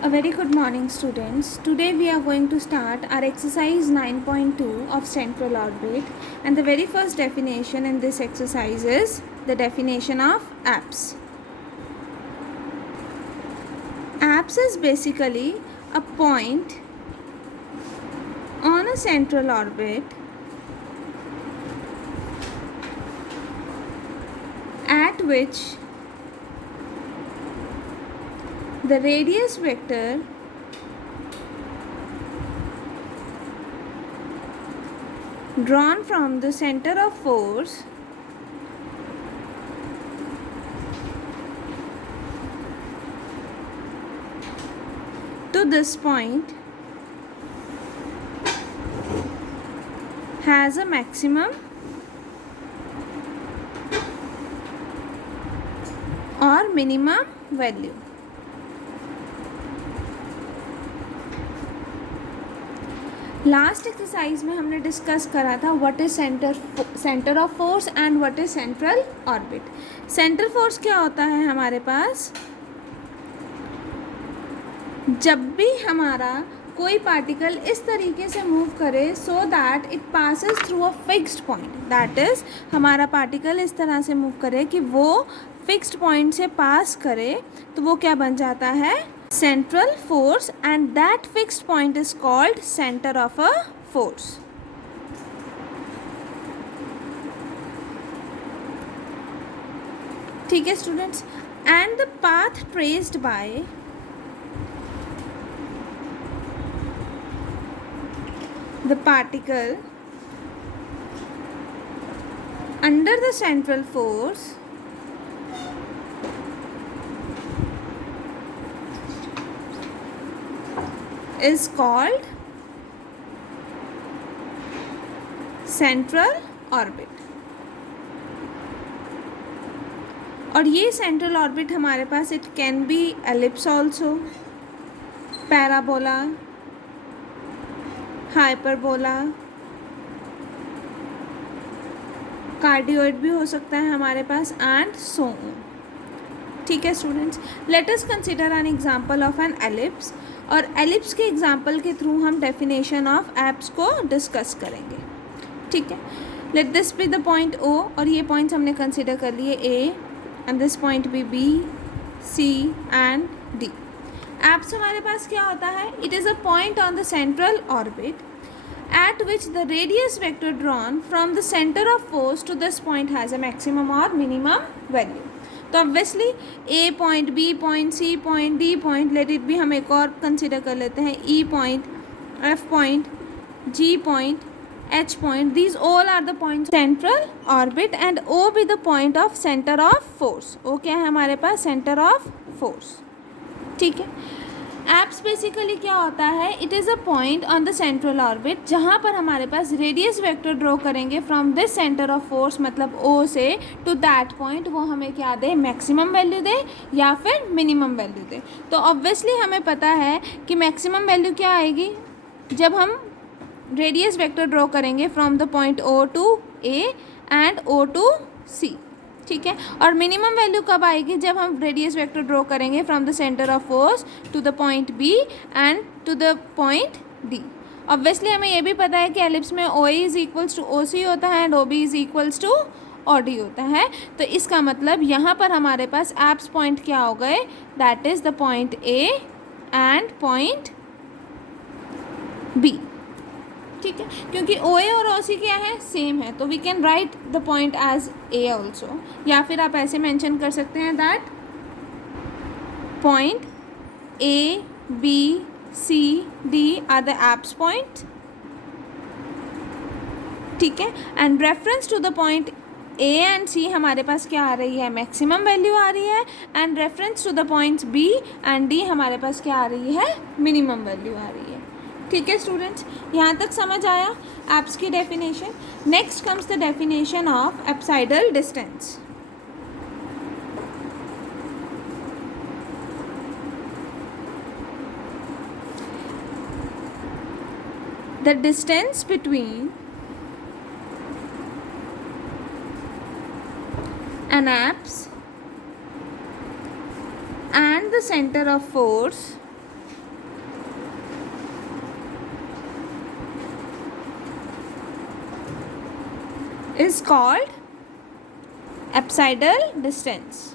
A very good morning, students. Today we are going to start our exercise 9.2 of central orbit, and the very first definition in this exercise is the definition of apse. Apse is basically a point on a central orbit at which the radius vector drawn from the center of force to this point has a maximum or minimum value. Last exercise में हमने discuss करा था what is centre of force and what is central orbit. Centre force क्या होता है हमारे पास? जब भी हमारा कोई पार्टिकल इस तरीके से मूव करे so that it passes through a fixed point, that is हमारा पार्टिकल इस तरह से मूव करे कि वो फिक्स्ड पॉइंट से पास करे, तो वो क्या बन जाता है? Central force, and that fixed point is called center of a force. ठीक है students, and the path traced by the particle under the central force is called central orbit. और ये central orbit हमारे पास it can be ellipse also, parabola, hyperbola, cardioid भी हो सकता है हमारे पास and so on. ठीक है students, let us consider an example of an ellipse, और एलिप्स के एग्जाम्पल के थ्रू हम डेफिनेशन ऑफ एप्स को डिस्कस करेंगे. ठीक है, let this be the point O, और ये पॉइंट्स हमने कंसिडर कर लिए A and this point B C and D. Apse हमारे पास क्या होता है? It is a point on the central orbit at which the radius vector drawn from the center of force to this point has a maximum or minimum value. तो obviously A point, B point, C point, D point, let it भी हम एक और consider कर लेते हैं, E point, F point, G point, H point, these all are the point central orbit and O be the point of centre of force. O क्या है हमारे पास? Centre of force. ठीक है, एप्स बेसिकली क्या होता है? It is a point on the central orbit जहाँ पर हमारे पास रेडियस वेक्टर ड्रॉ करेंगे from this centre of force, मतलब ओ से टू दैट पॉइंट, वो हमें क्या दे? मैक्सिमम वैल्यू दे या फिर मिनिमम वैल्यू दे. तो ऑब्वियसली हमें पता है कि मैक्सिमम वैल्यू क्या आएगी जब हम रेडियस वेक्टर ड्रॉ करेंगे from the point O to A and O to C. ठीक है, और मिनिमम वैल्यू कब आएगी? जब हम रेडियस वेक्टर ड्रॉ करेंगे from the centre of force to the point B and to the point D. Obviously हमें ये भी पता है कि एलिप्स में O is equals to O C होता है and O B is equals to O D होता है. तो इसका मतलब यहाँ पर हमारे पास एप्स पॉइंट क्या हो गए? That is the point A and point B. ठीक है, क्योंकि ओ ए और ओ सी क्या है? सेम है, तो we can write the point as A also, या फिर आप ऐसे मेंशन कर सकते हैं that point A B C D are the apse point. ठीक है, and reference to the point A and C हमारे पास क्या आ रही है? मैक्सिमम वैल्यू आ रही है, and reference to the points B and D हमारे पास क्या आ रही है? मिनिमम वैल्यू आ रही है. ठीक है स्टूडेंट्स, यहाँ तक समझ आया एप्स की definition. Next comes the definition of apsidal distance. The distance between an apse and the center of force is called apsidal distance.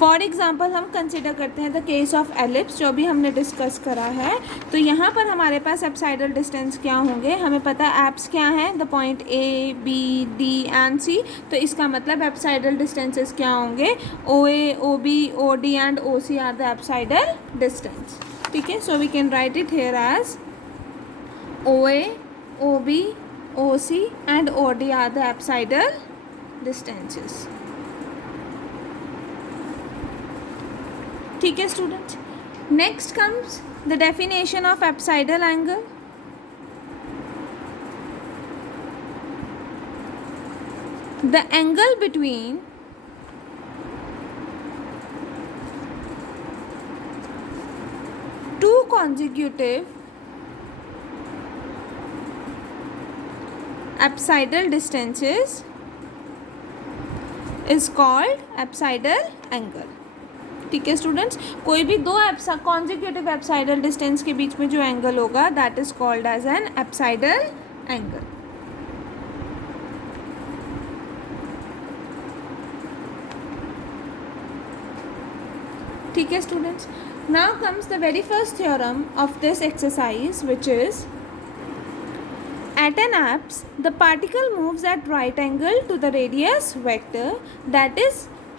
For example हम कंसिडर करते हैं द केस ऑफ एलिप्स, जो भी हमने डिस्कस करा है. तो यहाँ पर हमारे पास एप्साइडल डिस्टेंस क्या होंगे, हमें पता है एप्स क्या हैं, the point A B D and C. तो इसका मतलब एप्साइडल डिस्टेंसेस क्या होंगे, O A O B O D and O C are the apsidal distance. ठीक है, so we can write it here as O A O B O C and O D are the apsidal distances. ठीक है students. Next comes the definition of apsidal angle. The angle between two consecutive apsidal distances is called apsidal angle. ठीक है students, कोई भी दो consecutive apsidal distance के बीच में जो एंगल होगा that is called as an apsidal angle. ठीक है students, now comes the very first theorem of this exercise which is at an apse the particle moves at right angle to the radius vector, that is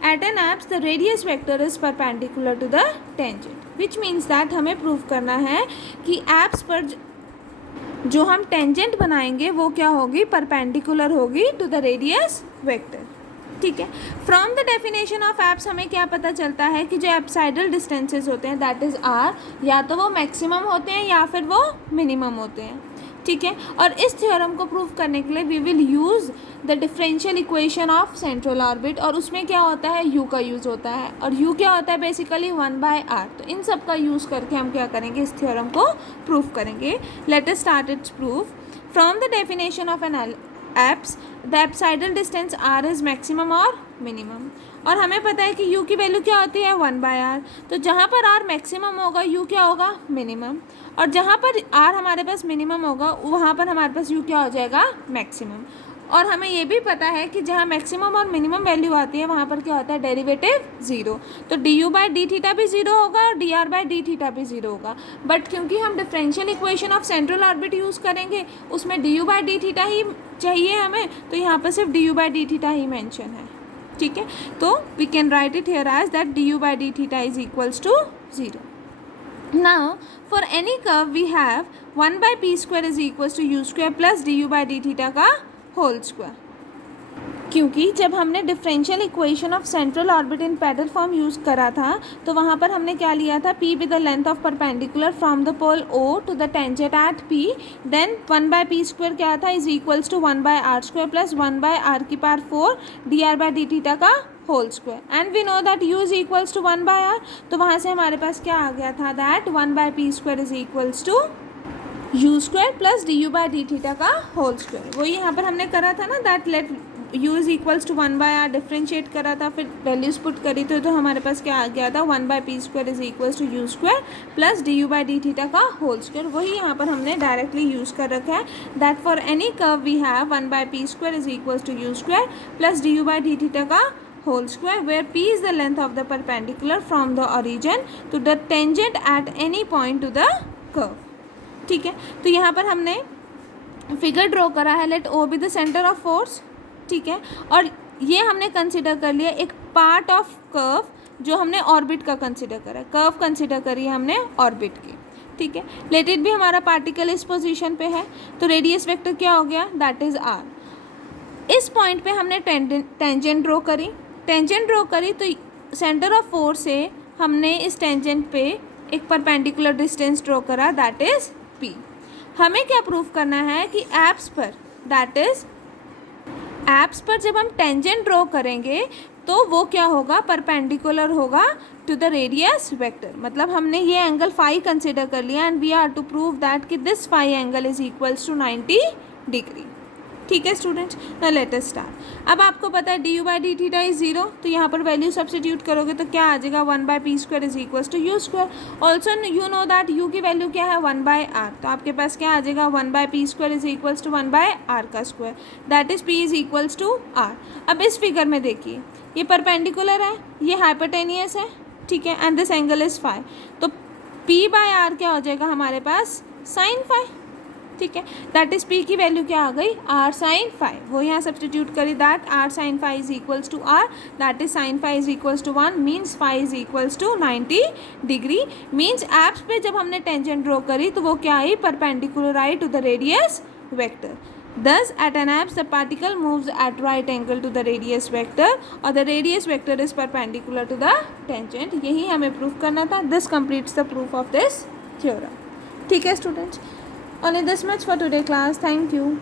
at an apse the radius vector is perpendicular to the tangent, which means that हमें prove करना है कि apps पर जो हम tangent बनाएंगे वो क्या होगी, परपेंडिकुलर होगी टू द रेडियस वेक्टर. ठीक है, from the definition of apps हमें क्या पता चलता है कि जो एप्साइडल डिस्टेंसेस होते हैं दैट इज़ आर, या तो वो मैक्सिमम होते हैं या फिर वो मिनिमम होते हैं. ठीक है, और इस थ्योरम को प्रूव करने के लिए we will use the differential equation of central orbit, और उसमें क्या होता है, यू का यूज़ होता है, और यू क्या होता है बेसिकली 1/r. तो इन सब का यूज़ करके हम क्या करेंगे, इस थ्योरम को प्रूव करेंगे. Let us start its proof. From the definition of an apse the apsidal distance r is maximum और मिनिमम, और हमें पता है कि u की वैल्यू क्या होती है 1/r. तो जहाँ पर r मैक्सिमम होगा u क्या होगा, मिनिमम, और जहाँ पर r हमारे पास मिनिमम होगा वहाँ पर हमारे पास u क्या हो जाएगा, मैक्सिमम. और हमें ये भी पता है कि जहाँ मैक्सिमम और मिनिमम वैल्यू आती है वहाँ पर क्या होता है, डेरिवेटिव ज़ीरो. तो du/d भी ज़ीरो होगा और dr/d भी ज़ीरो होगा. बट क्योंकि हम differential equation of central orbit use करेंगे उसमें du/d ही चाहिए हमें, तो यहाँ पर सिर्फ du/d ही मेंशन है. ठीक है, तो we can write it here as that du/d is equals to zero. Now for any curve we have 1/p² is equals to u² plus du/d का होल स्क्वायर. क्योंकि जब हमने differential equation of central orbit in parallel form use करा था तो वहाँ पर हमने क्या लिया था, p with the length of perpendicular from the pole o to the tangent at p, then 1/p² क्या था is equals to 1/r² plus 1/r⁴ dr/d का whole square. And we know that u is equals to 1/r. तो वहाँ से हमारे पास क्या आ गया था, that 1/p² is equals to u² plus du/d का होल स्क्वायर. वही यहाँ पर हमने करा था ना, that let u is equals to 1/r, differentiate करा था, फिर वैल्यूज पुट करी तो हमारे पास क्या आ गया था, 1/p² is equals to u² plus du/d का होल स्क्वायर. वही यहाँ पर हमने डायरेक्टली यूज़ कर रखा है, that for any curve we have 1/p² is equals to u² plus du/d का whole square where p is the length of the perpendicular from the origin to the tangent at any point to the curve. ठीक है, तो यहाँ पर हमने figure draw करा है, let o be the centre of force. ठीक है, और ये हमने कंसिडर कर लिया एक पार्ट ऑफ कर्व जो हमने ऑर्बिट का कंसिडर करा है, कर्व कंसिडर करी है हमने ऑर्बिट की. ठीक है, लेट इट भी हमारा पार्टिकल इस पोजीशन पे है, तो रेडियस वेक्टर क्या हो गया, दैट इज़ r. इस पॉइंट पे हमने टेंजेंट ड्रॉ करी. टेंजेंट ड्रॉ करी तो सेंटर ऑफ फोर्स से हमने इस टेंजेंट पे एक परपेंडिकुलर डिस्टेंस ड्रॉ करा, दैट इज़ p. हमें क्या प्रूव करना है कि एप्स पर, दैट इज़ एप्स पर जब हम टेंजेंट ड्रॉ करेंगे तो वो क्या होगा, परपेंडिकुलर होगा टू द रेडियस वेक्टर. मतलब हमने ये एंगल फाई कंसिडर कर लिया and we are to prove that कि this phi angle is equals to 90 degree. ठीक है students, now let us start. अब आपको पता है du by D theta is zero, तो यहाँ पर वैल्यू सब्स्टिट्यूट करोगे तो क्या आ जाएगा, 1/p² is equals to u square. Also you know that u की वैल्यू क्या है, 1/r, तो आपके पास क्या आ जाएगा, 1/p² is equals to 1/r का square, that is p is equals to r। अब इस फिगर में देखिए, ये परपेंडिकुलर है, ये हाइपोटेनियस है, ठीक है, and this angle is phi, तो p/r क्या हो जाएगा हमारे पास, साइन फाई, ठीक है, दैट इज p की वैल्यू क्या आ गई, r साइन फाई, वो यहाँ सब्सटीट्यूट करी, that r sine phi is equals to r, that is sine phi is equals to 1, means phi is equals to 90 degree, means apse पे जब हमने tangent draw करी तो वो क्या आई, परपेंडिकुलर आई to the radius vector. Thus, at an apse, the particle moves at right angle to the radius vector, or the radius vector is perpendicular to the tangent. यही हमें प्रूफ करना था. This completes the proof of this theorem. ठीक है students. Only this much for today class. Thank you.